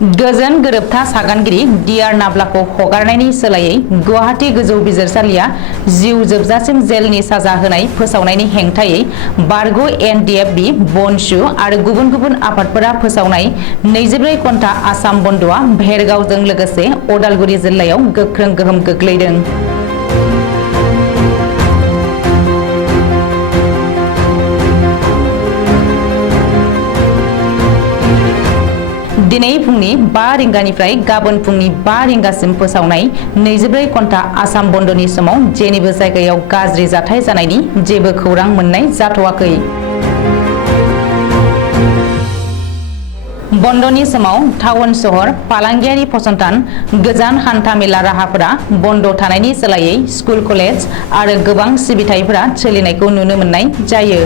गोजोन गोरोबथा सागानगिरि डिआर नाब्लाखौ हगारनायनि सोलायै गुवाहाटी गोजौ बिजिरसालिया जिउ जोबजासिम जेलनि साजा होनाय फोसावनायनि हेंथायै बारग' एनडिएफबि बनसु आरो गुबुन गुबुन आफादफोरा फोसावनाय 24 घन्टा आसाम बन्दआ भेरगावजों लोगोसे उदालगुरि जिल्लायाव गोख्रों गोहोम गोग्लैदों। दिनै फुंनि 5 रिंगानिफ्राय गाबोन फुंनि 5 रिंगासिम फोसावनाय 24 घन्टा आसाम बन्दनि समाव जेनिबो जायगायाव गाज्रि जाथाय जानायनि जेबो खौरां मोननाय जाथ'वाखै। बन्दनि समाव टाउन सहर फालांगियारि फसंथान गोजान हान्था मेला राहाफोरा बन्द थानायनि सोलायै स्कुल कलेज आरो गोबां सिबिथायफोरा सोलिनायखौ नुनो मोननाय जायो।